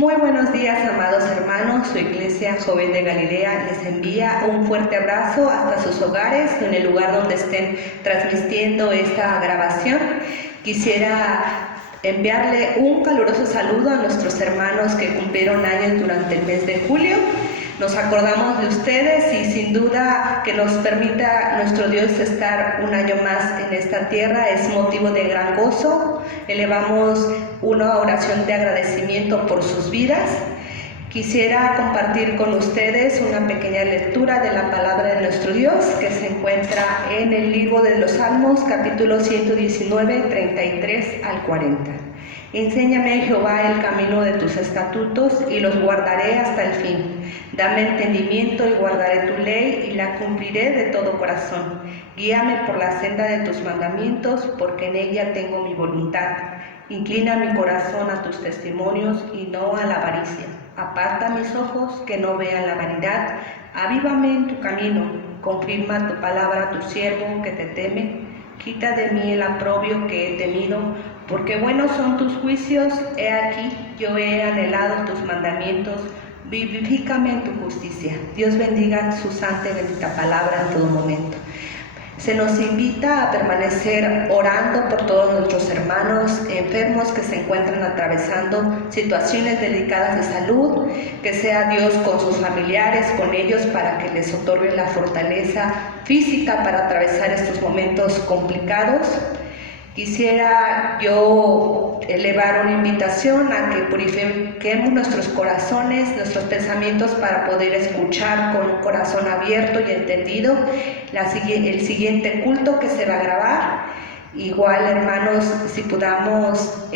Muy buenos días, amados hermanos. Su Iglesia Joven de Galilea les envía un fuerte abrazo hasta sus hogares, en el lugar donde estén transmitiendo esta grabación. Quisiera enviarle un caluroso saludo a nuestros hermanos que cumplieron años durante el mes de julio. Nos acordamos de ustedes y sin duda que nos permita nuestro Dios estar un año más en esta tierra es motivo de gran gozo. Elevamos una oración de agradecimiento por sus vidas. Quisiera compartir con ustedes una pequeña lectura de la palabra de nuestro Dios que se encuentra en el libro de los Salmos, capítulo 119, 33 al 40. Enséñame, Jehová, el camino de tus estatutos y los guardaré hasta el fin. Dame entendimiento y guardaré tu ley y la cumpliré de todo corazón. Guíame por la senda de tus mandamientos, porque en ella tengo mi voluntad. Inclina mi corazón a tus testimonios y no a la avaricia. Aparta mis ojos que no vean la vanidad. Avívame en tu camino. Confirma tu palabra a tu siervo que te teme. Quita de mí el oprobio que he temido, porque buenos son tus juicios. He aquí, yo he anhelado tus mandamientos. Vivifícame en tu justicia. Dios bendiga su santa y bendita palabra en todo momento. Se nos invita a permanecer orando por todos nuestros hermanos enfermos que se encuentran atravesando situaciones delicadas de salud, que sea Dios con sus familiares, con ellos, para que les otorgue la fortaleza física para atravesar estos momentos complicados. Quisiera yo elevar una invitación a que purifiquemos nuestros corazones, nuestros pensamientos para poder escuchar con un corazón abierto y entendido el siguiente culto que se va a grabar. Igual, hermanos, si podamos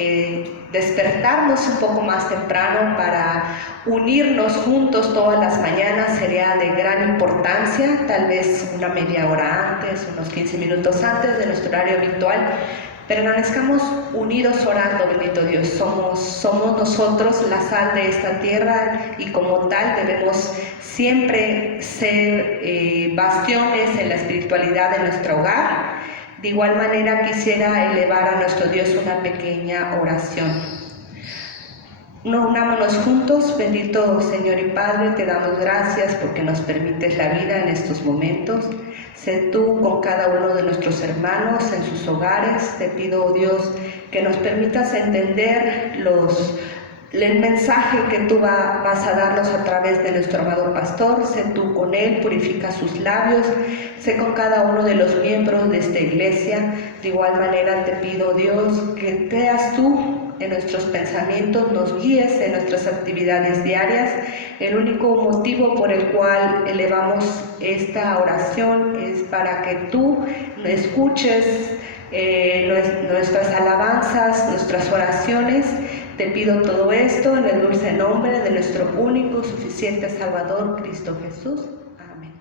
despertarnos un poco más temprano para unirnos juntos todas las mañanas, sería de gran importancia, tal vez una media hora antes, unos 15 minutos antes de nuestro horario habitual. Permanezcamos unidos orando, bendito Dios. Somos nosotros la sal de esta tierra y como tal debemos siempre ser bastiones en la espiritualidad de nuestro hogar. De igual manera quisiera elevar a nuestro Dios una pequeña oración. Unámonos juntos. Bendito Señor y Padre, te damos gracias porque nos permites la vida en estos momentos. Sé tú con cada uno de nuestros hermanos en sus hogares. Te pido, Dios, que nos permitas entender el mensaje que tú vas a darnos a través de nuestro amado pastor. Sé tú con él, purifica sus labios. Sé con cada uno de los miembros de esta iglesia. De igual manera te pido, Dios, que seas tú en nuestros pensamientos, nos guíes en nuestras actividades diarias. El único motivo por el cual elevamos esta oración es para que tú escuches nuestras alabanzas, nuestras oraciones. Te pido todo esto en el dulce nombre de nuestro único, suficiente Salvador, Cristo Jesús. Amén.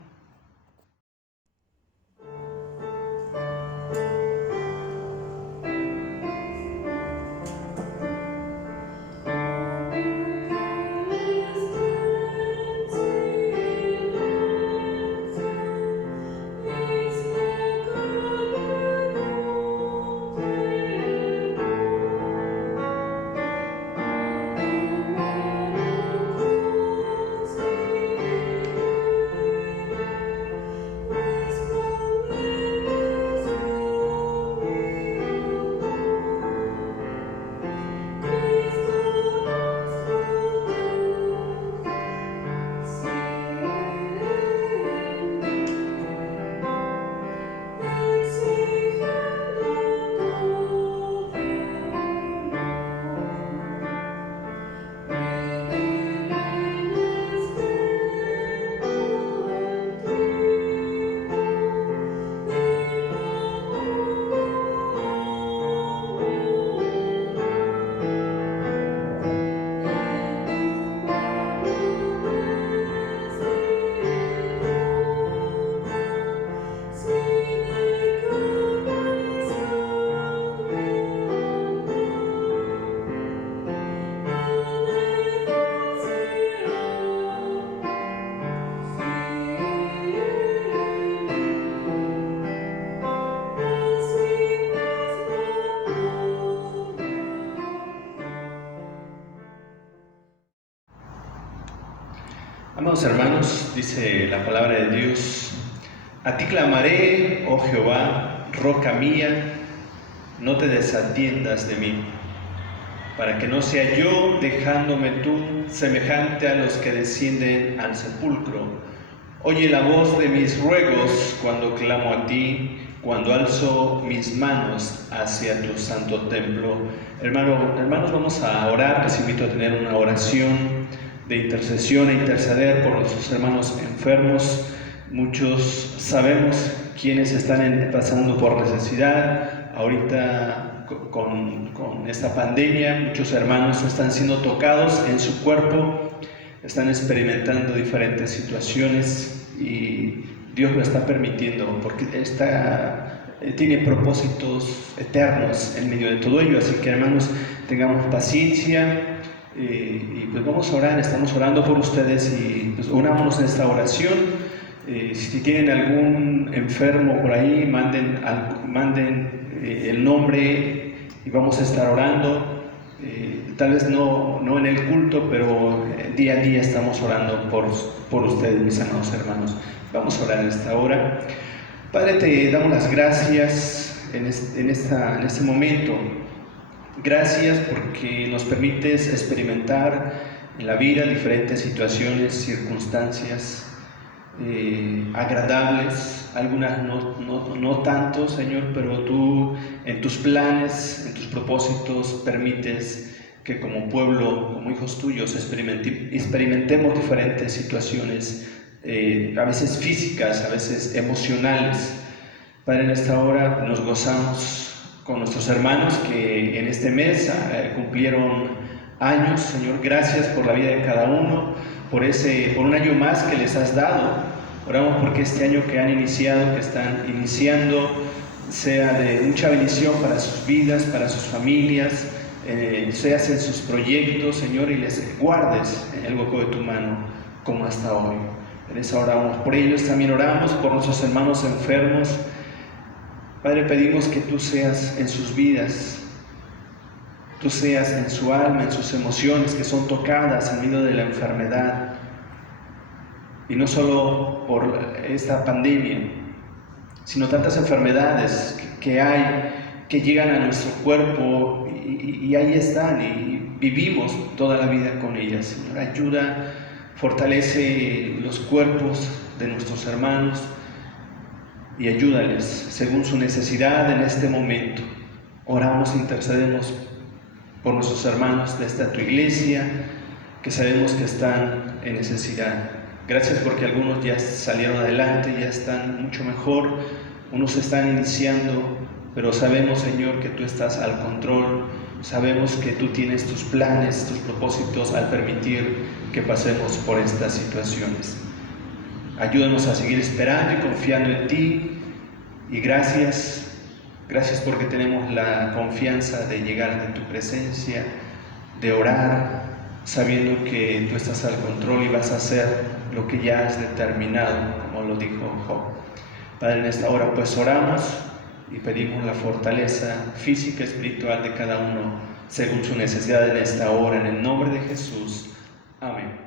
Amados hermanos, dice la palabra de Dios: a ti clamaré, oh Jehová, roca mía, no te desatiendas de mí, para que no sea yo, dejándome tú, semejante a los que descienden al sepulcro. Oye la voz de mis ruegos cuando clamo a ti, cuando alzo mis manos hacia tu santo templo. Hermanos, vamos a orar. Les invito a tener una oración de intercesión e interceder por nuestros hermanos enfermos. Muchos sabemos quienes están pasando por necesidad. Ahorita con esta pandemia, muchos hermanos están siendo tocados en su cuerpo, están experimentando diferentes situaciones y Dios lo está permitiendo porque tiene propósitos eternos en medio de todo ello. Así que, hermanos, tengamos paciencia y pues vamos a orar. Estamos orando por ustedes y pues unámonos en esta oración. Si tienen algún enfermo por ahí, manden el nombre y vamos a estar orando. Tal vez no en el culto, pero día a día estamos orando por ustedes, mis amados hermanos. Vamos a orar en esta hora. Padre, te damos las gracias en este momento. Gracias porque nos permites experimentar en la vida diferentes situaciones, circunstancias agradables, algunas no tanto, Señor, pero tú en tus planes, en tus propósitos permites que como pueblo, como hijos tuyos, experimentemos diferentes situaciones, a veces físicas, a veces emocionales. Padre, en esta hora nos gozamos con nuestros hermanos que en este mes cumplieron años. Señor, gracias por la vida de cada uno, por un año más que les has dado. Oramos porque este año que han iniciado, que están iniciando, sea de mucha bendición para sus vidas, para sus familias, seas en sus proyectos, Señor, y les guardes en el hueco de tu mano, como hasta hoy. En esa hora oramos por ellos, también oramos por nuestros hermanos enfermos. Padre, pedimos que tú seas en sus vidas, tú seas en su alma, en sus emociones que son tocadas en medio de la enfermedad. Y no solo por esta pandemia, sino tantas enfermedades que hay, que llegan a nuestro cuerpo y ahí están y vivimos toda la vida con ellas. Señor, ayuda, fortalece los cuerpos de nuestros hermanos y ayúdales según su necesidad en este momento. Oramos e intercedemos por nuestros hermanos de esta tu iglesia, que sabemos que están en necesidad. Gracias porque algunos ya salieron adelante, ya están mucho mejor, unos están iniciando, pero sabemos, Señor, que tú estás al control, sabemos que tú tienes tus planes, tus propósitos al permitir que pasemos por estas situaciones. Ayúdanos a seguir esperando y confiando en ti, y gracias porque tenemos la confianza de llegar a tu presencia, de orar, sabiendo que tú estás al control y vas a hacer lo que ya has determinado, como lo dijo Job. Padre, en esta hora pues oramos y pedimos la fortaleza física y espiritual de cada uno según su necesidad en esta hora, en el nombre de Jesús. Amén.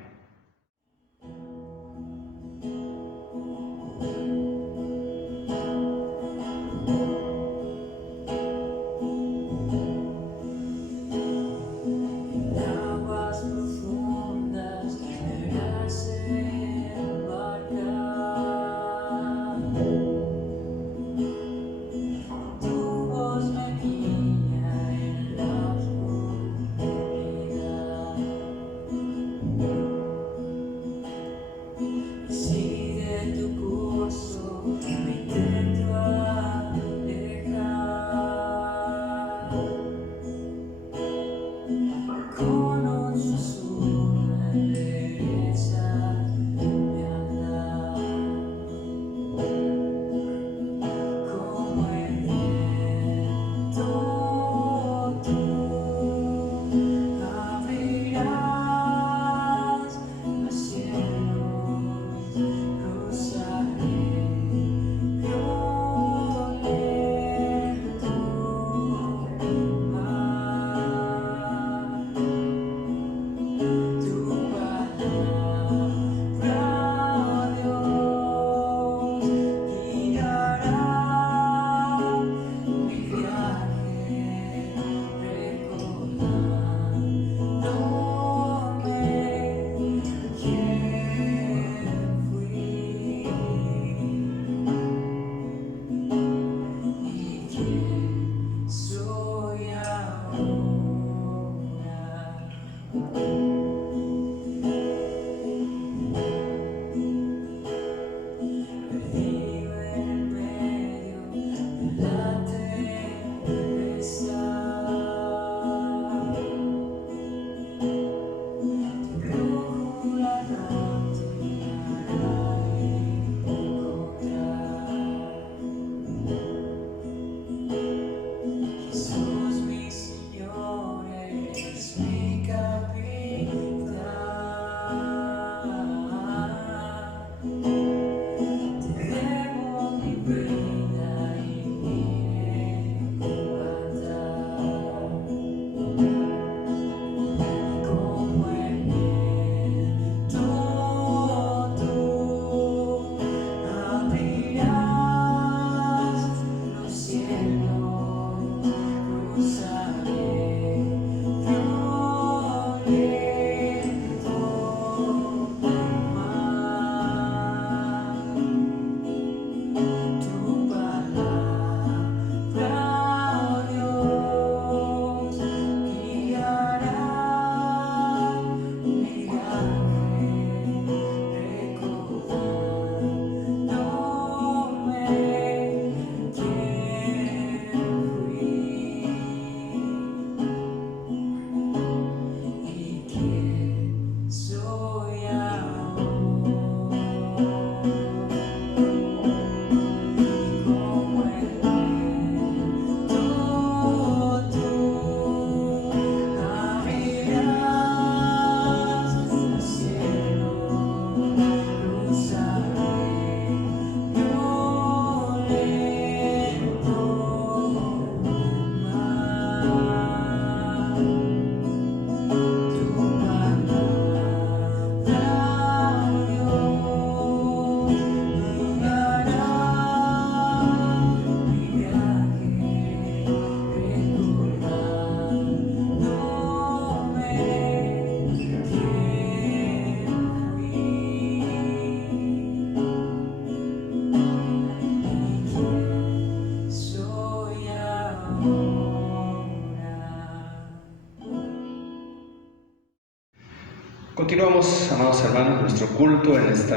Continuamos, amados hermanos, nuestro culto en este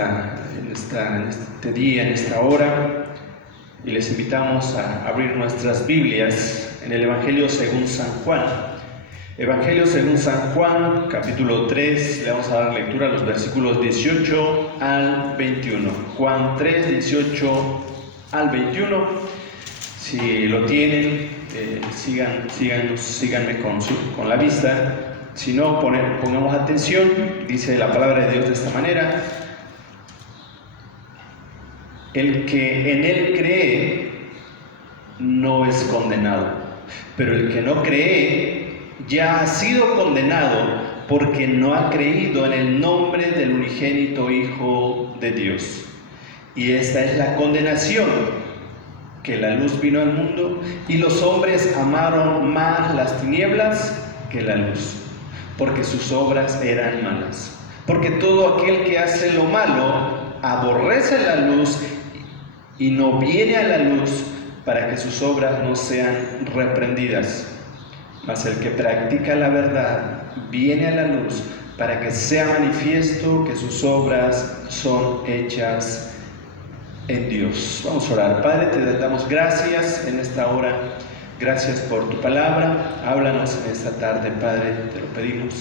día, en esta hora, y les invitamos a abrir nuestras Biblias en el Evangelio según San Juan. Evangelio según San Juan, capítulo 3, le vamos a dar lectura a los versículos 18 al 21. Juan 3, 18 al 21. Si lo tienen, síganme con la vista. Si no, pongamos atención. Dice la palabra de Dios de esta manera: el que en él cree no es condenado, pero el que no cree ya ha sido condenado porque no ha creído en el nombre del unigénito Hijo de Dios. Y esta es la condenación, que la luz vino al mundo y los hombres amaron más las tinieblas que la luz, porque sus obras eran malas. Porque todo aquel que hace lo malo aborrece la luz y no viene a la luz para que sus obras no sean reprendidas. Mas el que practica la verdad viene a la luz para que sea manifiesto que sus obras son hechas en Dios. Vamos a orar. Padre, te damos gracias en esta hora. Gracias por tu palabra. Háblanos en esta tarde, Padre, te lo pedimos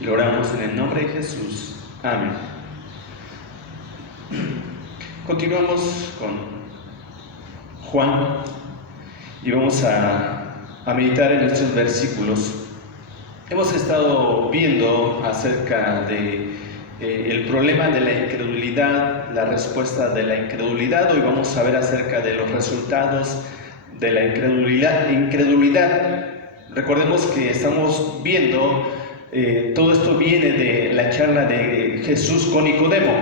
y lo oramos en el nombre de Jesús. Amén. Continuamos con Juan y vamos a meditar en estos versículos. Hemos estado viendo acerca de el problema de la incredulidad, la respuesta de la incredulidad. Hoy vamos a ver acerca de los resultados de la incredulidad. Recordemos que estamos viendo, todo esto viene de la charla de Jesús con Nicodemo,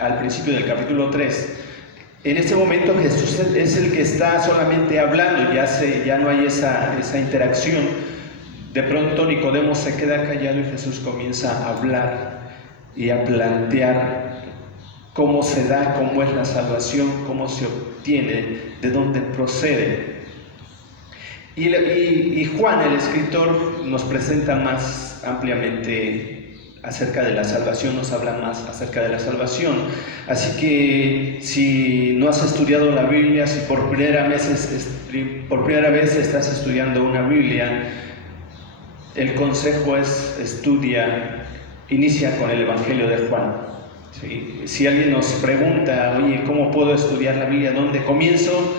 al principio del capítulo 3. En este momento Jesús es el que está solamente hablando, ya no hay esa interacción. De pronto Nicodemo se queda callado y Jesús comienza a hablar y a plantear cómo se da, cómo es la salvación, cómo se obtiene, de dónde procede. Y Juan, el escritor, nos presenta más ampliamente acerca de la salvación, nos habla más acerca de la salvación. Así que si no has estudiado la Biblia, si por primera vez estás estudiando una Biblia, el consejo es inicia con el Evangelio de Juan. ¿Sí? Si alguien nos pregunta, oye, ¿cómo puedo estudiar la Biblia? ¿Dónde comienzo?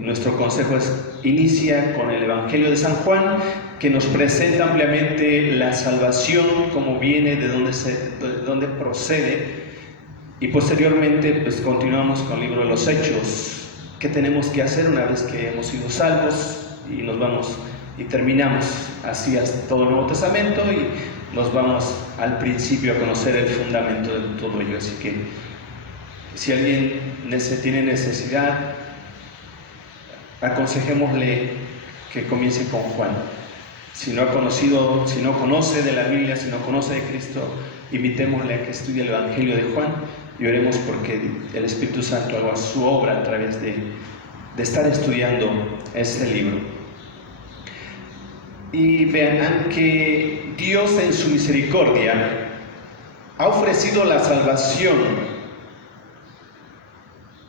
Nuestro consejo es inicia con el Evangelio de San Juan, que nos presenta ampliamente la salvación, cómo viene, de dónde procede, y posteriormente pues continuamos con el libro de los Hechos. ¿Qué tenemos que hacer una vez que hemos sido salvos? Y nos vamos y terminamos así hasta todo el Nuevo Testamento y nos vamos al principio a conocer el fundamento de todo ello. Así que si alguien tiene necesidad, aconsejémosle que comience con Juan. Si no conoce de la Biblia, si no conoce de Cristo, invitémosle a que estudie el Evangelio de Juan y oremos porque el Espíritu Santo haga su obra a través de estar estudiando este libro. Y vean que Dios en su misericordia ha ofrecido la salvación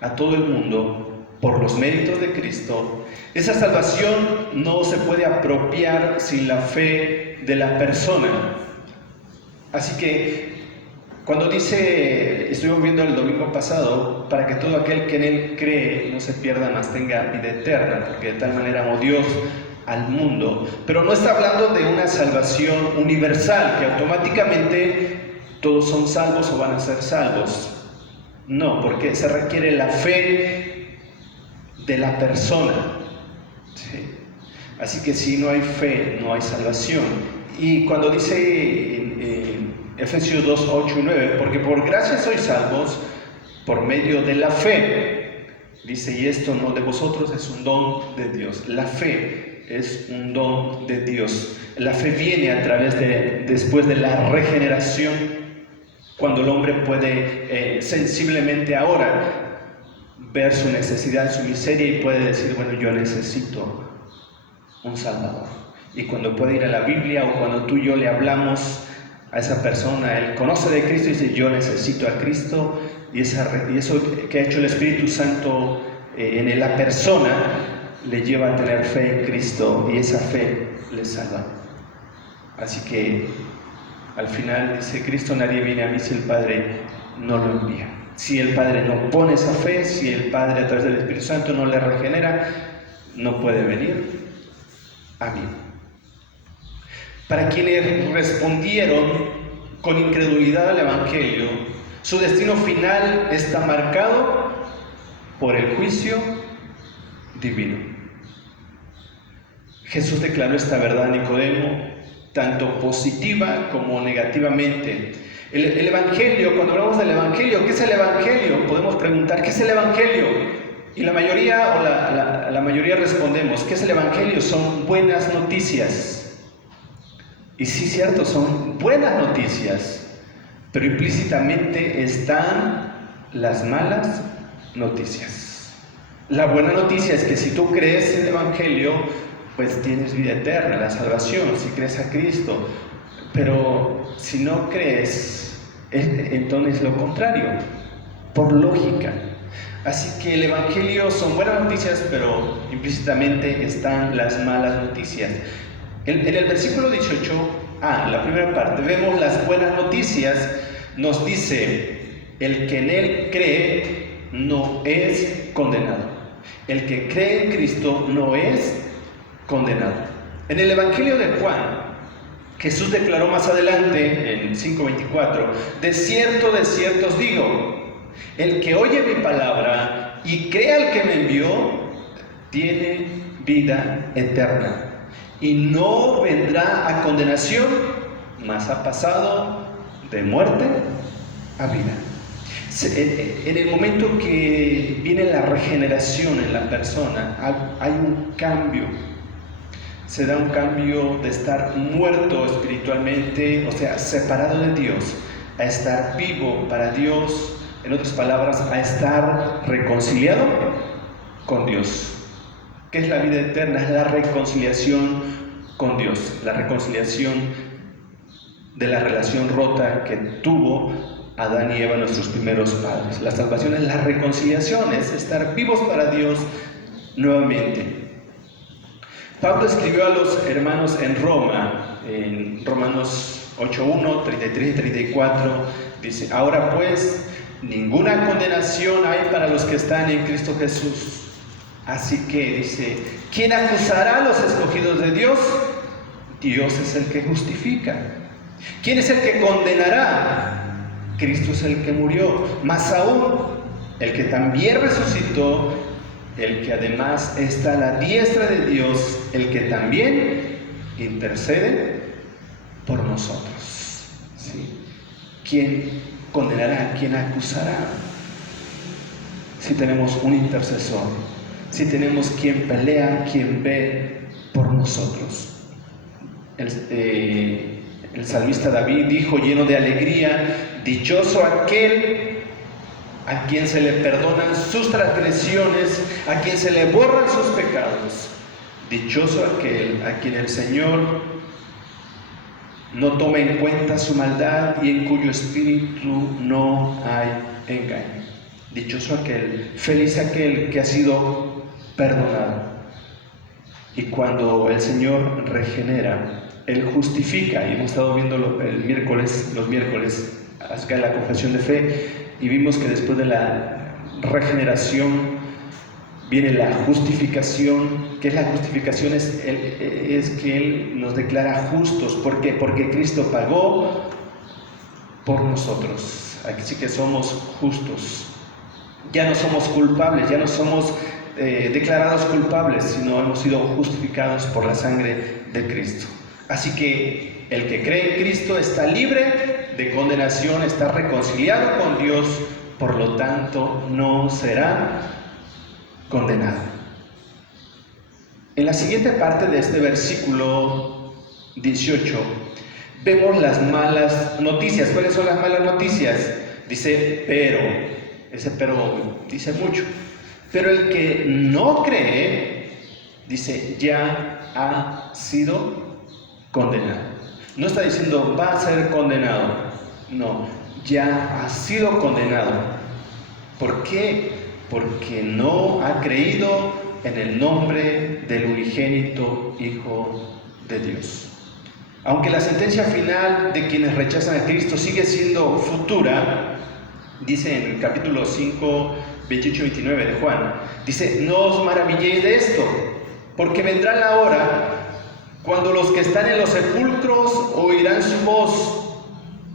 a todo el mundo por los méritos de Cristo. Esa salvación no se puede apropiar sin la fe de la persona. Así que cuando dice, estuvimos viendo el domingo pasado, para que todo aquel que en él cree no se pierda, mas tenga vida eterna, porque de tal manera amó Dios al mundo. Pero no está hablando de una salvación universal, que automáticamente todos son salvos o van a ser salvos. No, porque se requiere la fe de la persona. ¿Sí? Así que si no hay fe, no hay salvación. Y cuando dice en Efesios 2, 8 y 9, porque por gracia sois salvos por medio de la fe. Dice, y esto no de vosotros, es un don de Dios. La fe es un don de Dios. La fe viene a través después de la regeneración, cuando el hombre puede sensiblemente ahora ver su necesidad, su miseria y puede decir, bueno, yo necesito un Salvador. Y cuando puede ir a la Biblia o cuando tú y yo le hablamos a esa persona, él conoce de Cristo y dice, yo necesito a Cristo, y eso que ha hecho el Espíritu Santo en la persona le lleva a tener fe en Cristo y esa fe le salva. Así que al final dice Cristo, nadie viene a mí si el Padre no lo envía. Si el Padre no pone esa fe, si el Padre a través del Espíritu Santo no le regenera, no puede venir a mí. Para quienes respondieron con incredulidad al Evangelio, su destino final está marcado por el juicio divino. Jesús declaró esta verdad a Nicodemo, tanto positiva como negativamente. El Evangelio, cuando hablamos del Evangelio, ¿qué es el Evangelio? Podemos preguntar, ¿qué es el Evangelio? Y la mayoría respondemos, ¿qué es el Evangelio? Son buenas noticias. Y sí, cierto, son buenas noticias, pero implícitamente están las malas noticias. La buena noticia es que si tú crees en el Evangelio, pues tienes vida eterna, la salvación, si crees a Cristo. Pero si no crees, entonces lo contrario, por lógica. Así que el Evangelio son buenas noticias, pero implícitamente están las malas noticias. En el versículo 18, la primera parte, vemos las buenas noticias, nos dice, el que en él cree no es condenado. El que cree en Cristo no es condenado. En el Evangelio de Juan, Jesús declaró más adelante, en 5:24, de cierto os digo, el que oye mi palabra y cree al que me envió, tiene vida eterna y no vendrá a condenación, mas ha pasado de muerte a vida. En el momento que viene la regeneración en la persona, hay un cambio. Se da un cambio de estar muerto espiritualmente, o sea, separado de Dios, a estar vivo para Dios, en otras palabras, a estar reconciliado con Dios. ¿Qué es la vida eterna? Es la reconciliación con Dios, la reconciliación de la relación rota que tuvo Adán y Eva, nuestros primeros padres. La salvación es la reconciliación, es estar vivos para Dios nuevamente. Pablo escribió a los hermanos en Roma, en Romanos 8:1, 33 y 34, dice, ahora pues, ninguna condenación hay para los que están en Cristo Jesús. Así que dice, ¿quién acusará a los escogidos de Dios? Dios es el que justifica. ¿Quién es el que condenará? Cristo es el que murió. Más aún, el que también resucitó, el que además está a la diestra de Dios, el que también intercede por nosotros. ¿Sí? ¿Quién condenará? ¿Quién acusará? Si tenemos un intercesor, si tenemos quien pelea, quien ve por nosotros. El salmista David dijo, lleno de alegría, dichoso aquel a quien se le perdonan sus transgresiones, a quien se le borran sus pecados. Dichoso aquel a quien el Señor no toma en cuenta su maldad y en cuyo espíritu no hay engaño. Dichoso aquel, feliz aquel que ha sido perdonado. Y cuando el Señor regenera, Él justifica, y hemos estado viendo los miércoles acá en la confesión de fe, y vimos que después de la regeneración viene la justificación. ¿Qué es la justificación? Es que Él nos declara justos. ¿Por qué? Porque Cristo pagó por nosotros. Así que somos justos. Ya no somos culpables, ya no somos declarados culpables, sino hemos sido justificados por la sangre de Cristo. Así que el que cree en Cristo está libre de condenación, está reconciliado con Dios, por lo tanto no será condenado. En la siguiente parte de este versículo 18 vemos las malas noticias. ¿Cuáles son las malas noticias? Dice, pero, ese pero dice mucho. Pero el que no cree, dice, ya ha sido condenado. No está diciendo va a ser condenado, no, ya ha sido condenado. ¿Por qué? Porque no ha creído en el nombre del unigénito Hijo de Dios. Aunque la sentencia final de quienes rechazan a Cristo sigue siendo futura, dice en el capítulo 5, 28-29 de Juan, dice, no os maravilléis de esto, porque vendrá la hora cuando los que están en los sepulcros oirán su voz,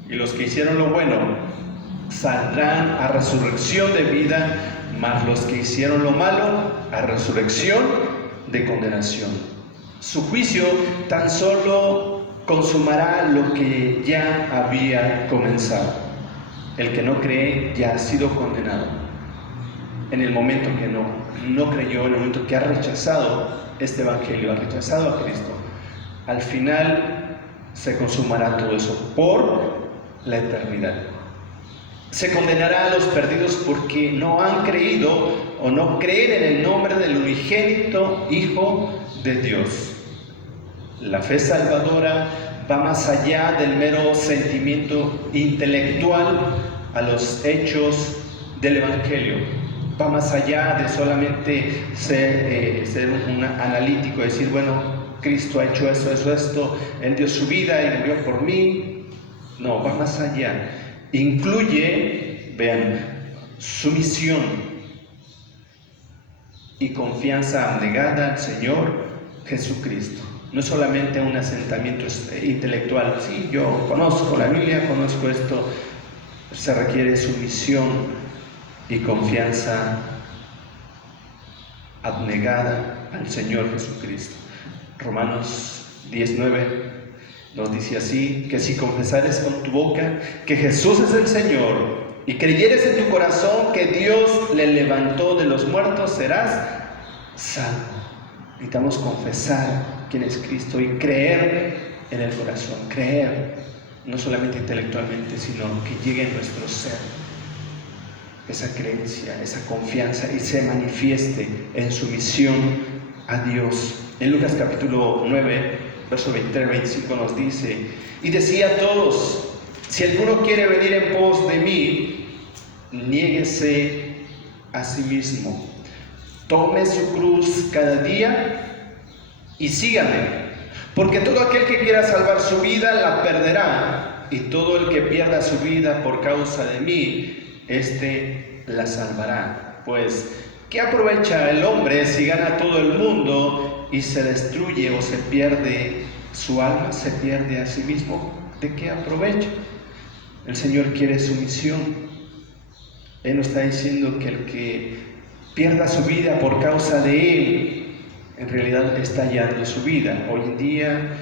y los que hicieron lo bueno saldrán a resurrección de vida, mas los que hicieron lo malo a resurrección de condenación. Su juicio tan solo consumará lo que ya había comenzado. El que no cree ya ha sido condenado. En el momento que no creyó, en el momento que ha rechazado este evangelio, ha rechazado a Cristo, al final se consumará todo eso por la eternidad. Se condenará a los perdidos porque no han creído o no creen en el nombre del unigénito Hijo de Dios. La fe salvadora va más allá del mero sentimiento intelectual a los hechos del Evangelio. Va más allá de solamente ser un analítico, decir, bueno, Cristo ha hecho esto, Él dio su vida y murió por mí. No, va más allá. Incluye, vean, sumisión y confianza abnegada al Señor Jesucristo. No es solamente un asentamiento intelectual. Sí, yo conozco la Biblia, conozco esto. Se requiere sumisión y confianza abnegada al Señor Jesucristo. Romanos 19 nos dice así, que si confesares con tu boca que Jesús es el Señor y creyeres en tu corazón que Dios le levantó de los muertos, serás salvo. Necesitamos confesar quién es Cristo y creer en el corazón, creer, no solamente intelectualmente, sino que llegue en nuestro ser esa creencia, esa confianza y se manifieste en sumisión a Dios. En Lucas capítulo 9, verso 23-25 nos dice, y decía a todos, si alguno quiere venir en pos de mí, niéguese a sí mismo, tome su cruz cada día y sígame, porque todo aquel que quiera salvar su vida la perderá, y todo el que pierda su vida por causa de mí, éste la salvará. Pues, ¿qué aprovecha el hombre si gana todo el mundo y se destruye o se pierde su alma, se pierde a sí mismo? ¿De qué aprovecha? El Señor quiere sumisión. Él nos está diciendo que el que pierda su vida por causa de Él, en realidad está hallando su vida. Hoy en día,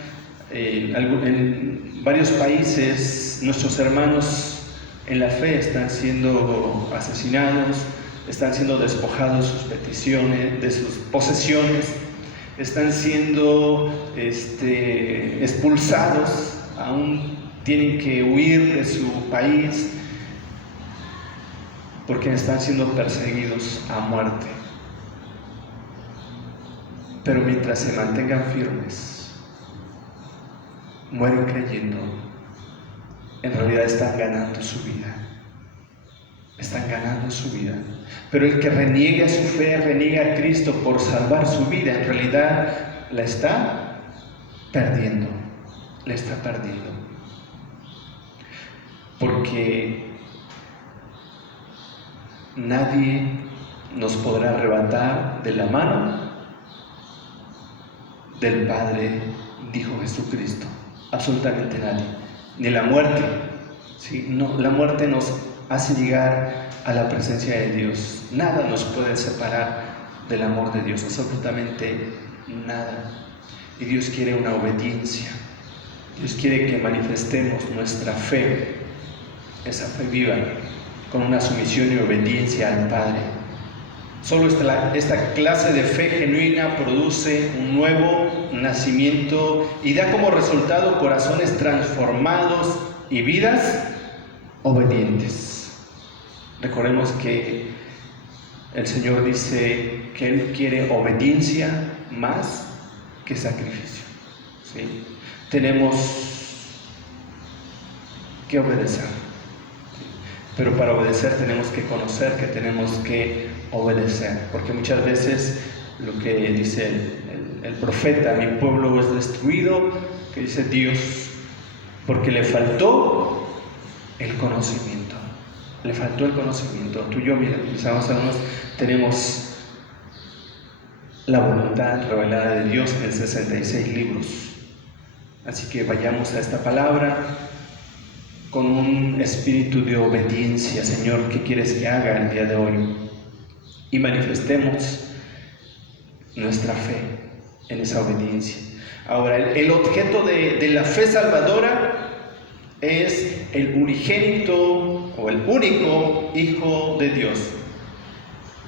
en varios países, nuestros hermanos en la fe están siendo asesinados, están siendo despojados de sus peticiones, de sus posesiones, están siendo expulsados, aún tienen que huir de su país porque están siendo perseguidos a muerte. Pero mientras se mantengan firmes, mueren creyendo, en realidad están ganando su vida. Están ganando su vida. Pero el que reniega su fe, reniega a Cristo por salvar su vida, en realidad la está perdiendo. La está perdiendo. Porque nadie nos podrá arrebatar de la mano del Padre, dijo Jesucristo. Absolutamente nadie. Ni la muerte. ¿Sí? No, la muerte nos hace llegar a la presencia de Dios. Nada nos puede separar del amor de Dios, absolutamente nada. Y Dios quiere una obediencia. Dios quiere que manifestemos nuestra fe, esa fe viva, con una sumisión y obediencia al Padre. Solo esta clase de fe genuina produce un nuevo nacimiento y da como resultado corazones transformados y vidas obedientes. Recordemos que el Señor dice que Él quiere obediencia más que sacrificio. ¿Sí? Tenemos que obedecer, pero para obedecer tenemos que conocer que tenemos que obedecer, porque muchas veces lo que dice el profeta, mi pueblo es destruido, que dice Dios, porque le faltó el conocimiento. Le faltó el conocimiento. Tú y yo, mira, mis amados hermanos, tenemos la voluntad revelada de Dios en 66 libros. Así que vayamos a esta palabra con un espíritu de obediencia. Señor, ¿qué quieres que haga el día de hoy? Y manifestemos nuestra fe en esa obediencia. Ahora, el objeto de la fe salvadora es el unigénito o el único Hijo de Dios.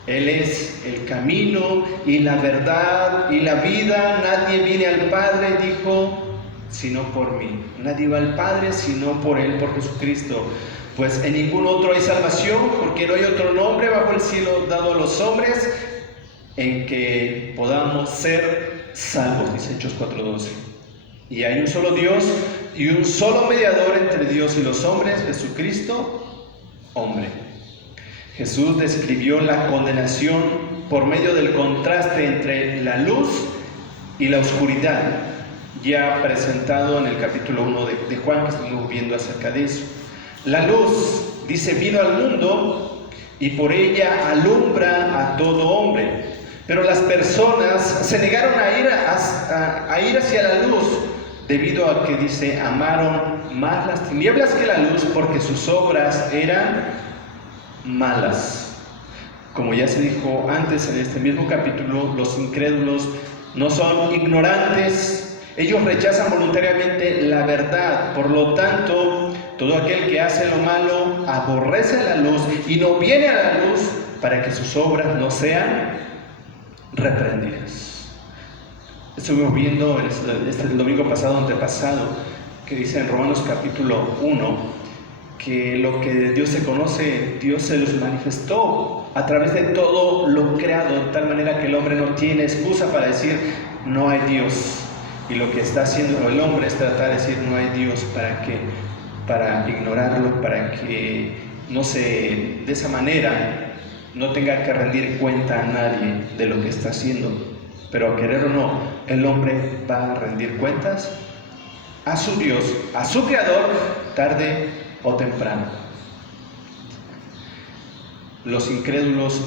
Él es el camino y la verdad y la vida. Nadie viene al Padre, dijo, sino por mí. Nadie va al Padre sino por Él, por Jesucristo. Pues en ningún otro hay salvación, porque no hay otro nombre bajo el cielo dado a los hombres en que podamos ser salvos, dice Hechos 4:12. Y hay un solo Dios y un solo mediador entre Dios y los hombres, Jesucristo, hombre. Jesús describió la condenación por medio del contraste entre la luz y la oscuridad, ya presentado en el capítulo 1 de Juan, que estamos viendo acerca de eso. La luz, dice, vino al mundo y por ella alumbra a todo hombre. Pero las personas se negaron a ir hacia la luz, debido a que, dice, amaron más las tinieblas que la luz, porque sus obras eran malas. Como ya se dijo antes en este mismo capítulo, los incrédulos no son ignorantes, ellos rechazan voluntariamente la verdad. Por lo tanto, todo aquel que hace lo malo aborrece la luz y no viene a la luz para que sus obras no sean reprendidas. Estuvimos viendo el domingo pasado, antepasado, que dice en Romanos capítulo 1 que lo que de Dios se conoce, Dios se los manifestó a través de todo lo creado, de tal manera que el hombre no tiene excusa para decir no hay Dios. Y lo que está haciendo el hombre es tratar de decir no hay Dios, para ignorarlo, para que de esa manera no tenga que rendir cuenta a nadie de lo que está haciendo. Pero a querer o no, el hombre va a rendir cuentas a su Dios, a su Creador, tarde o temprano. Los incrédulos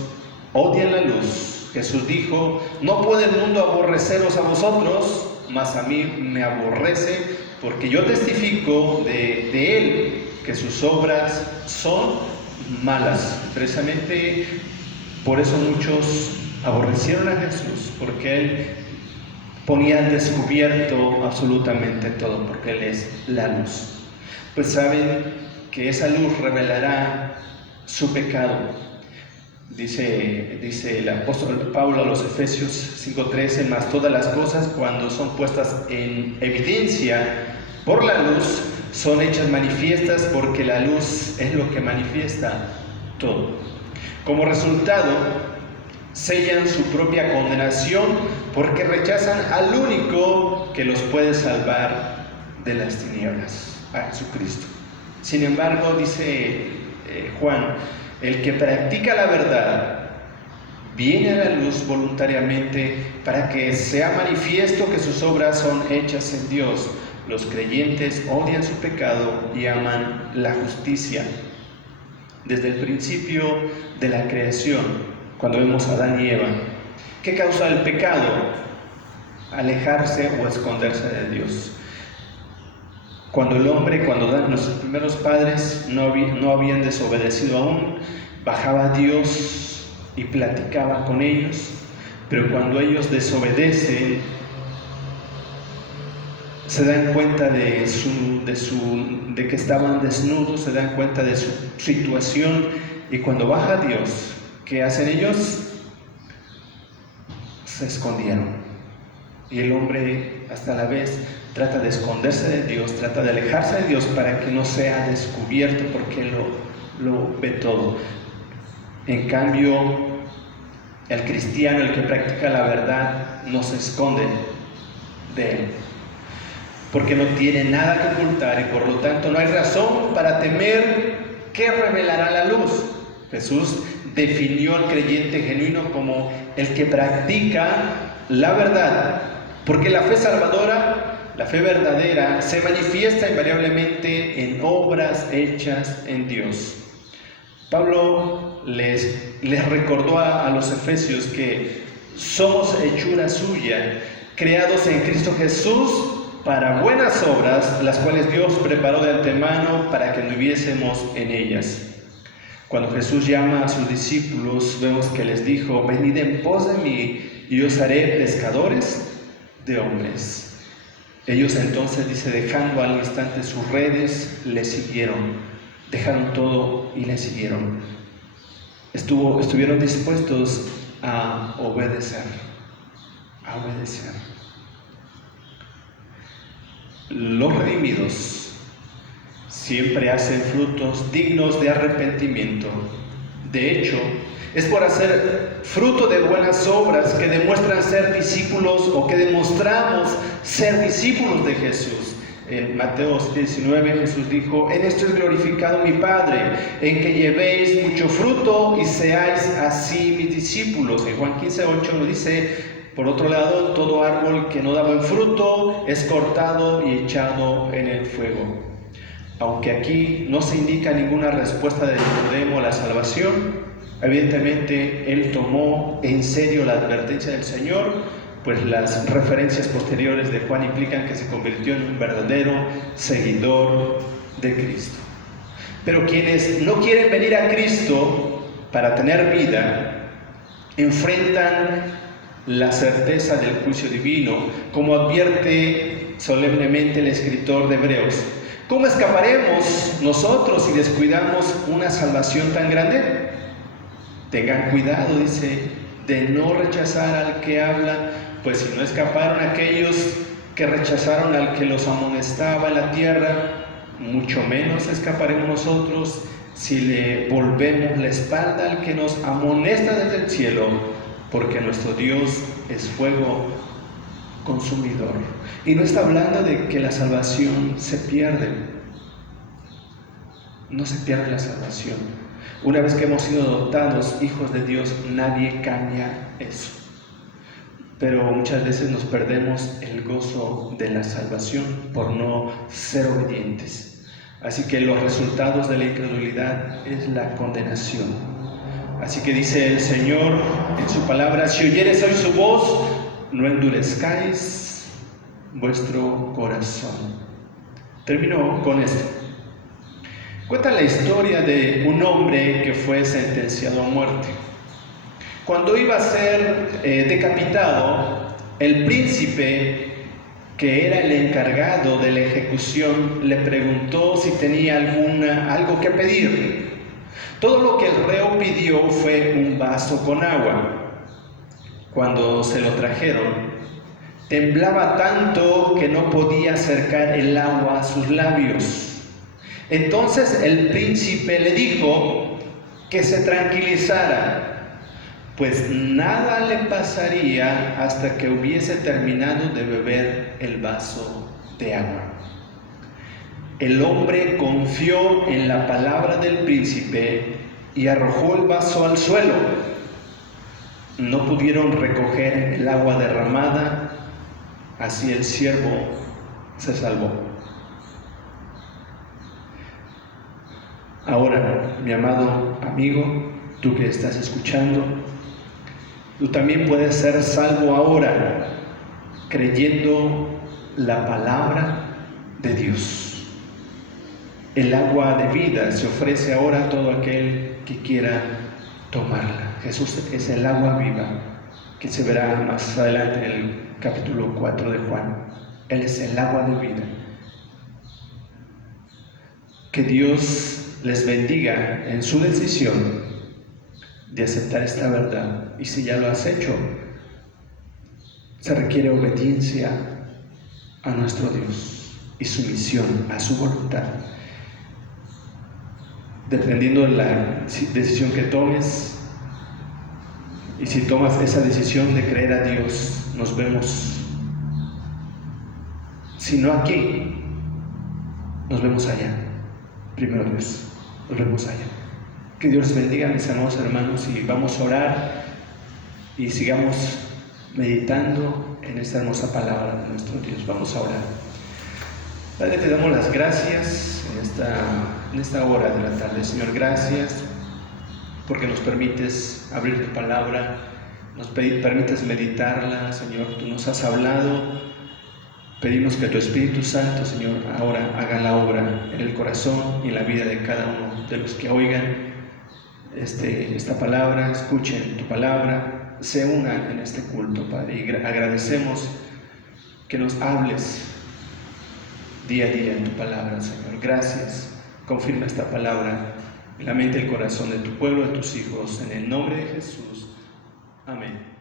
odian la luz. Jesús dijo, no puede el mundo aborreceros a vosotros, mas a mí me aborrece, porque yo testifico de Él que sus obras son malas. Precisamente por eso muchos aborrecieron a Jesús, porque Él ponía al descubierto absolutamente todo, porque Él es la luz. Pues saben que esa luz revelará su pecado. Dice el apóstol Pablo a los Efesios 5:13, mas todas las cosas, cuando son puestas en evidencia por la luz, son hechas manifiestas, porque la luz es lo que manifiesta todo. Como resultado, sellan su propia condenación, porque rechazan al único que los puede salvar de las tinieblas, a Jesucristo. Sin embargo, dice Juan, el que practica la verdad viene a la luz voluntariamente para que sea manifiesto que sus obras son hechas en Dios. Los creyentes odian su pecado y aman la justicia. Desde el principio de la creación, cuando vemos a Adán y Eva, ¿qué causa el pecado? Alejarse o esconderse de Dios. Cuando nuestros primeros padres no habían desobedecido aún, bajaba Dios y platicaba con ellos, pero cuando ellos desobedecen, se dan cuenta de que estaban desnudos, se dan cuenta de su situación, y cuando baja Dios, ¿qué hacen ellos? Se escondieron. Y el hombre hasta la vez trata de esconderse de Dios, trata de alejarse de Dios para que no sea descubierto, porque Él lo ve todo. En cambio, El cristiano, el que practica la verdad, no se esconde de él, porque no tiene nada que ocultar y por lo tanto no hay razón para temer que revelará la luz. Jesús definió al creyente genuino como el que practica la verdad, porque la fe salvadora, la fe verdadera, se manifiesta invariablemente en obras hechas en Dios. Pablo les recordó a los efesios que somos hechura suya, creados en Cristo Jesús para buenas obras, las cuales Dios preparó de antemano para que anduviésemos en ellas. Cuando Jesús llama a sus discípulos, vemos que les dijo: venid en pos de mí y os haré pescadores de hombres. Ellos entonces, dice, dejando al instante sus redes, le siguieron. Dejaron todo y le siguieron. Estuvieron dispuestos a obedecer. A obedecer. Los redimidos siempre hacen frutos dignos de arrepentimiento. De hecho, es por hacer fruto de buenas obras que demuestran ser discípulos o que demostramos ser discípulos de Jesús. En Mateo 19 Jesús dijo: en esto es glorificado mi Padre, en que llevéis mucho fruto y seáis así mis discípulos. En Juan 15:8 lo dice: por otro lado, todo árbol que no da buen fruto es cortado y echado en el fuego. Aunque aquí no se indica ninguna respuesta de Nicodemo a la salvación, evidentemente él tomó en serio la advertencia del Señor, pues las referencias posteriores de Juan implican que se convirtió en un verdadero seguidor de Cristo. Pero quienes no quieren venir a Cristo para tener vida, enfrentan la certeza del juicio divino, como advierte solemnemente el escritor de Hebreos. ¿Cómo escaparemos nosotros si descuidamos una salvación tan grande? Tengan cuidado, dice, de no rechazar al que habla, pues si no escaparon aquellos que rechazaron al que los amonestaba en la tierra, mucho menos escaparemos nosotros si le volvemos la espalda al que nos amonesta desde el cielo, porque nuestro Dios es fuego consumidor. Y no está hablando de que la salvación se pierde. No se pierde la salvación. Una vez que hemos sido adoptados hijos de Dios, nadie cambia eso. Pero muchas veces nos perdemos el gozo de la salvación por no ser obedientes. Así que los resultados de la incredulidad es la condenación. Así que dice el Señor en su palabra: si oyereis hoy su voz, no endurezcáis vuestro corazón. Termino con esto. Cuenta la historia de un hombre que fue sentenciado a muerte. Cuando iba a ser decapitado, el príncipe, que era el encargado de la ejecución, le preguntó si tenía algo que pedir. Todo lo que el reo pidió fue un vaso con agua. Cuando se lo trajeron, temblaba tanto que no podía acercar el agua a sus labios. Entonces el príncipe le dijo que se tranquilizara, pues nada le pasaría hasta que hubiese terminado de beber el vaso de agua. El hombre confió en la palabra del príncipe y arrojó el vaso al suelo. No pudieron recoger el agua derramada, así el siervo se salvó. Ahora, mi amado amigo, tú que estás escuchando, tú también puedes ser salvo ahora, creyendo la palabra de Dios. El agua de vida se ofrece ahora a todo aquel que quiera tomarla. Jesús es el agua viva, que se verá más adelante en el capítulo 4 de Juan. Él es el agua de vida. Que Dios les bendiga en su decisión de aceptar esta verdad. Y si ya lo has hecho, se requiere obediencia a nuestro Dios y sumisión a su voluntad. Dependiendo de la decisión que tomes, Y si tomas esa decisión de creer a Dios, nos vemos, si no aquí, nos vemos allá. Primero Dios, nos vemos allá. Que Dios bendiga a mis amados hermanos y vamos a orar y sigamos meditando en esta hermosa palabra de nuestro Dios. Vamos a orar. Padre, te damos las gracias en esta hora de la tarde. Señor, gracias porque nos permites abrir tu palabra, nos permites meditarla. Señor, tú nos has hablado. Pedimos que tu Espíritu Santo, Señor, ahora haga la obra en el corazón y en la vida de cada uno de los que oigan esta palabra, escuchen tu palabra, se unan en este culto, Padre. Y agradecemos que nos hables día a día en tu palabra, Señor. Gracias. Confirma esta palabra en la mente y el corazón de tu pueblo, de tus hijos, en el nombre de Jesús. Amén.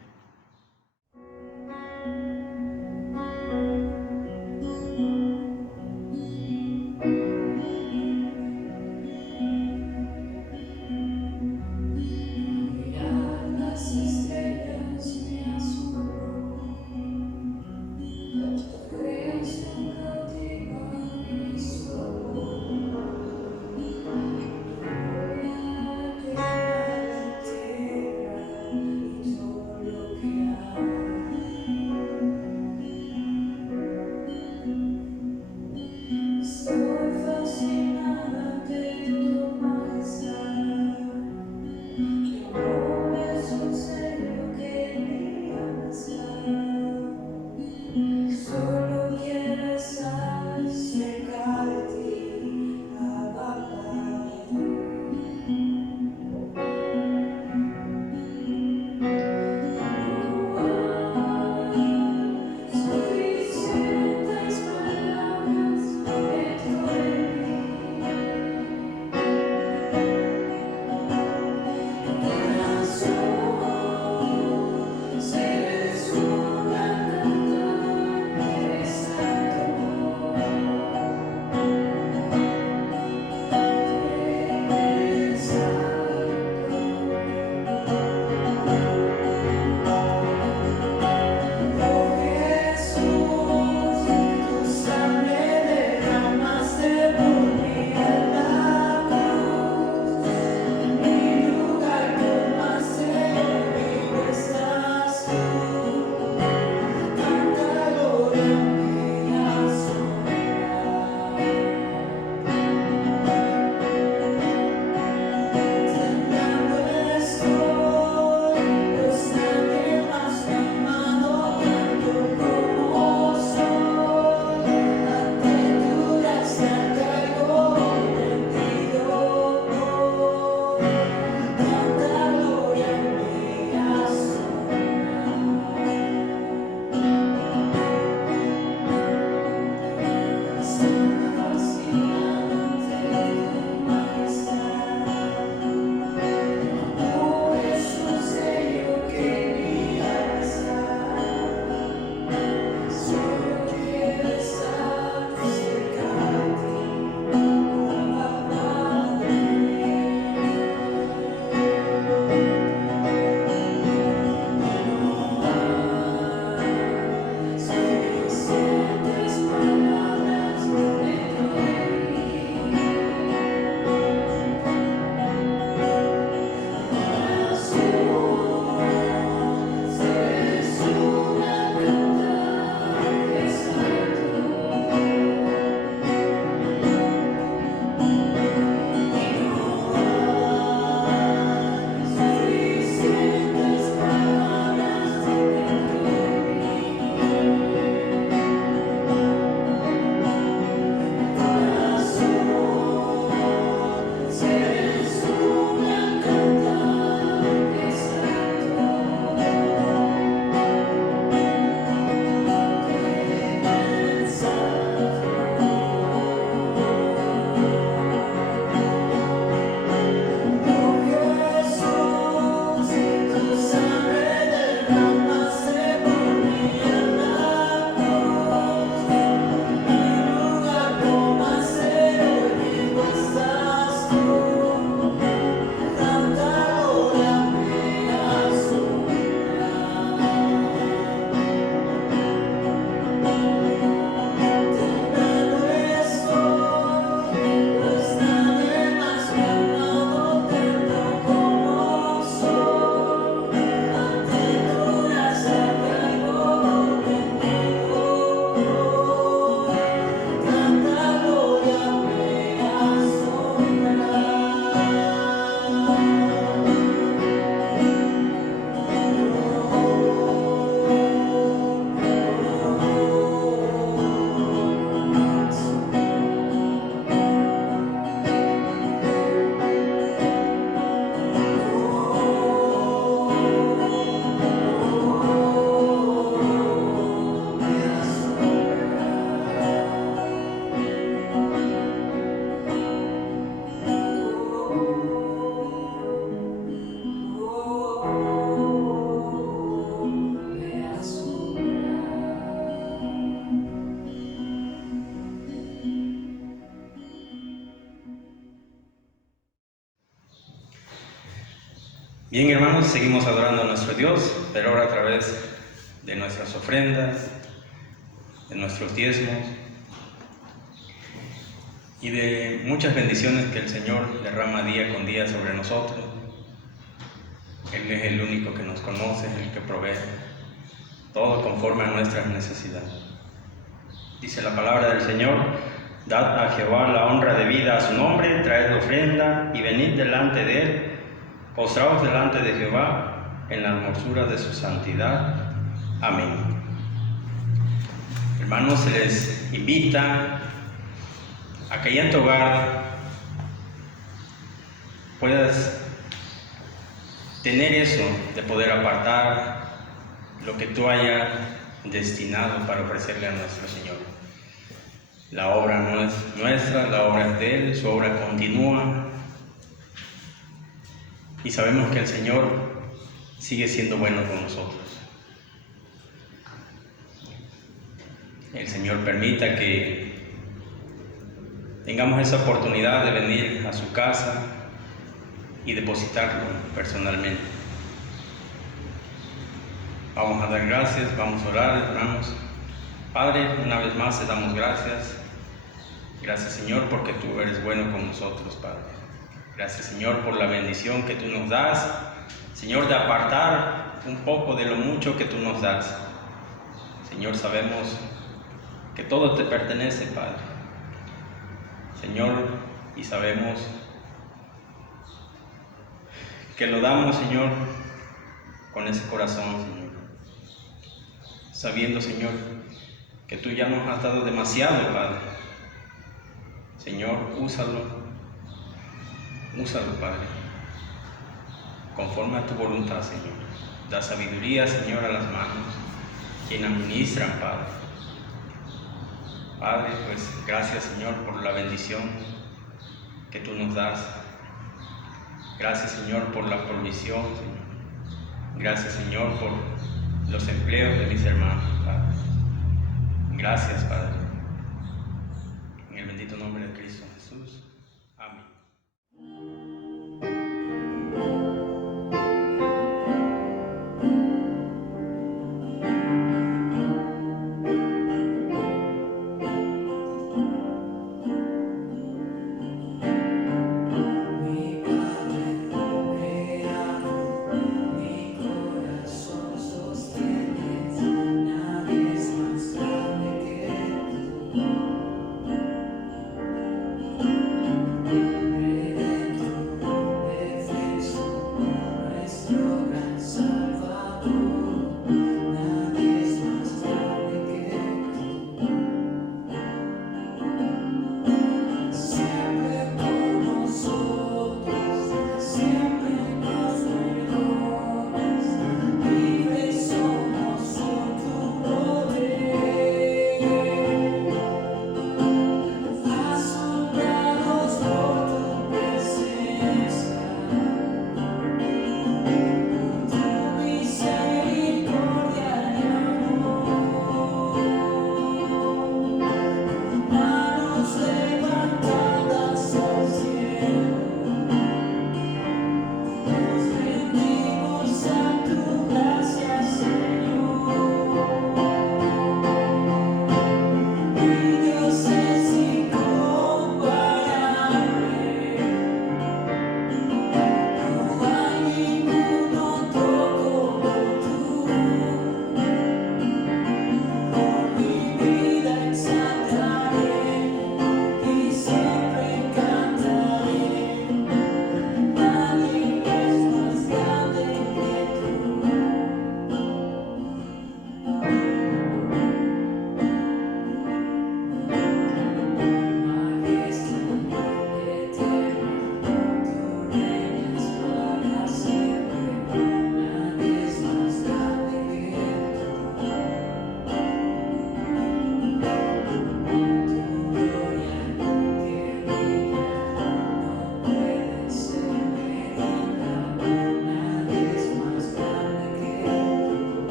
Bien, hermanos, seguimos adorando a nuestro Dios, pero ahora a través de nuestras ofrendas, de nuestros diezmos y de muchas bendiciones que el Señor derrama día con día sobre nosotros. Él es el único que nos conoce, el que provee todo conforme a nuestras necesidades. Dice la palabra del Señor: dad a Jehová la honra debida a su nombre, traed ofrenda y venid delante de él, postraos delante de Jehová en la hermosura de su santidad. Amén. Hermanos, se les invita a que allá en tu hogar puedas tener eso de poder apartar lo que tú hayas destinado para ofrecerle a nuestro Señor. La obra no es nuestra, la obra es de Él, su obra continúa. Y sabemos que el Señor sigue siendo bueno con nosotros. El Señor permita que tengamos esa oportunidad de venir a su casa y depositarlo personalmente. Vamos a dar gracias, vamos a orar, hermanos. Padre, una vez más te damos gracias. Gracias, Señor, porque tú eres bueno con nosotros, Padre. Gracias, Señor, por la bendición que tú nos das, Señor, de apartar un poco de lo mucho que tú nos das. Señor, sabemos que todo te pertenece, Padre. Señor, y sabemos que lo damos, Señor, con ese corazón, Señor. Sabiendo, Señor, que tú ya nos has dado demasiado, Padre. Señor, úsalo, Padre, conforme a tu voluntad, Señor. Da sabiduría, Señor, a las manos, quien administran, Padre. Padre, pues gracias, Señor, por la bendición que tú nos das. Gracias, Señor, por la provisión, Señor. Gracias, Señor, por los empleos de mis hermanos, Padre. Gracias, Padre. En el bendito nombre de Cristo Jesús. Amén. Nadie es más grande que tú.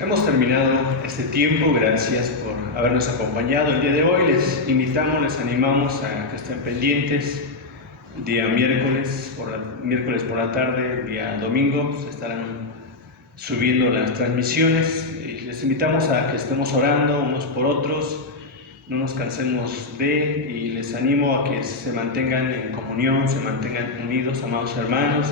hemos terminado este tiempo. Gracias por habernos acompañado el día de hoy. Les invitamos, les animamos a que estén pendientes. El día miércoles por la tarde, el día domingo, se estarán subiendo las transmisiones. Y les invitamos a que estemos orando unos por otros, no nos cansemos y les animo a que se mantengan en comunión, se mantengan unidos, amados hermanos.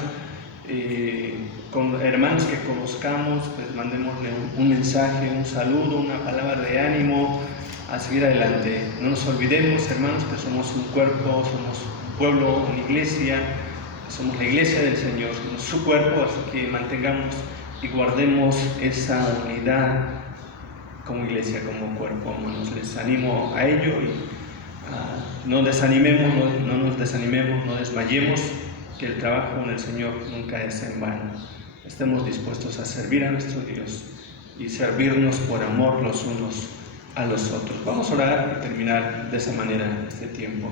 Con hermanos que conozcamos, pues mandémosle un mensaje, un saludo, una palabra de ánimo a seguir adelante. No nos olvidemos, hermanos, que somos un cuerpo, somos un pueblo, una iglesia, somos la iglesia del Señor, somos su cuerpo, así que mantengamos y guardemos esa unidad como iglesia, como cuerpo, hermanos. Les animo a ello y no desanimemos, no nos desanimemos, no desmayemos, que el trabajo en el Señor nunca es en vano. Estemos dispuestos a servir a nuestro Dios y servirnos por amor los unos a los otros. Vamos a orar y terminar de esa manera este tiempo.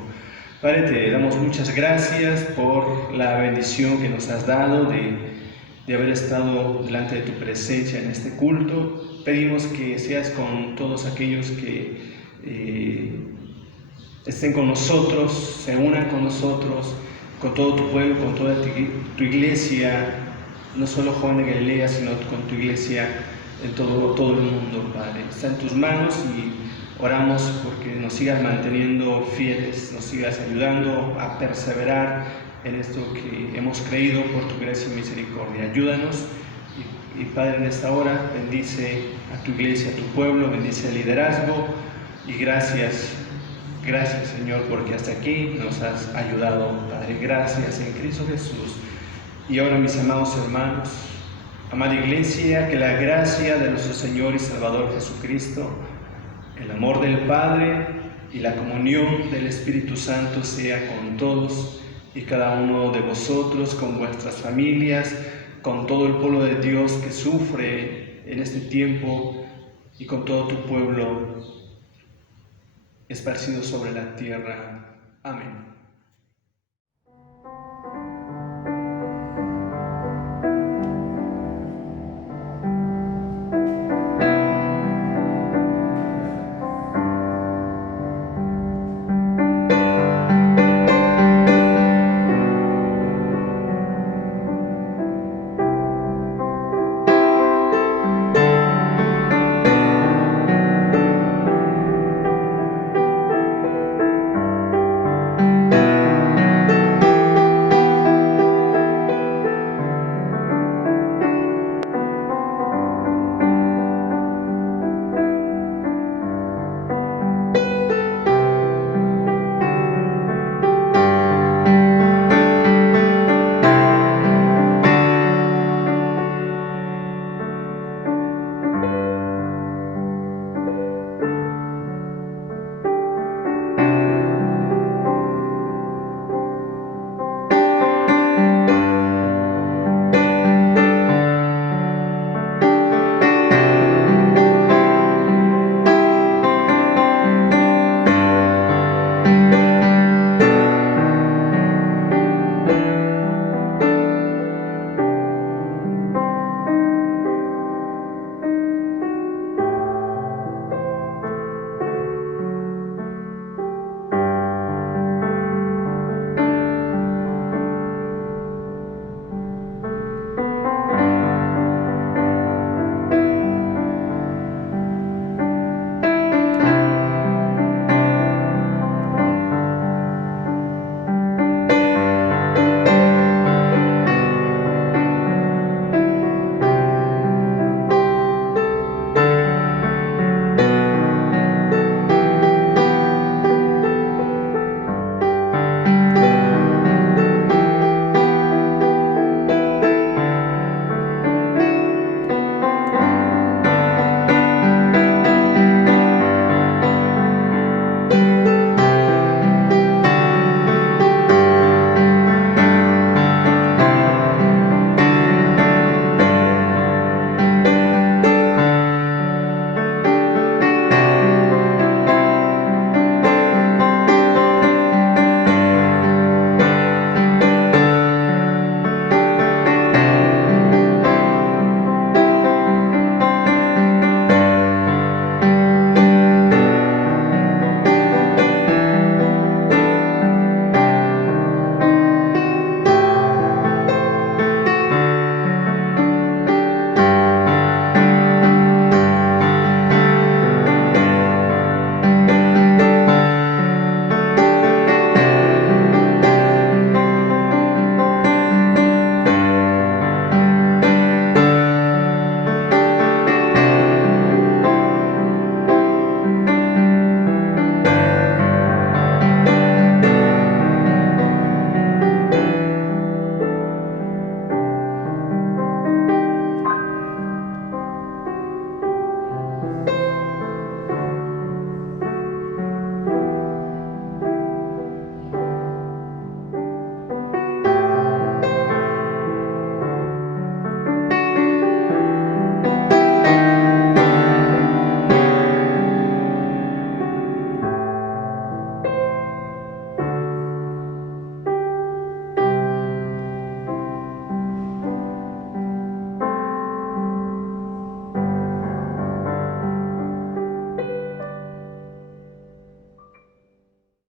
Padre, te damos muchas gracias por la bendición que nos has dado de haber estado delante de tu presencia en este culto. Pedimos que seas con todos aquellos que estén con nosotros, se unan con nosotros, con todo tu pueblo, con toda tu iglesia, no solo Juan de Galilea, sino con tu iglesia en todo el mundo, Padre. Está en tus manos y oramos porque nos sigas manteniendo fieles, nos sigas ayudando a perseverar en esto que hemos creído por tu gracia y misericordia. Ayúdanos y Padre, en esta hora bendice a tu iglesia, a tu pueblo, bendice el liderazgo y gracias, Señor, porque hasta aquí nos has ayudado, Padre. Gracias en Cristo Jesús. Y ahora, mis amados hermanos, amada iglesia, que la gracia de nuestro Señor y Salvador Jesucristo, el amor del Padre y la comunión del Espíritu Santo sea con todos y cada uno de vosotros, con vuestras familias, con todo el pueblo de Dios que sufre en este tiempo y con todo tu pueblo esparcido sobre la tierra. Amén.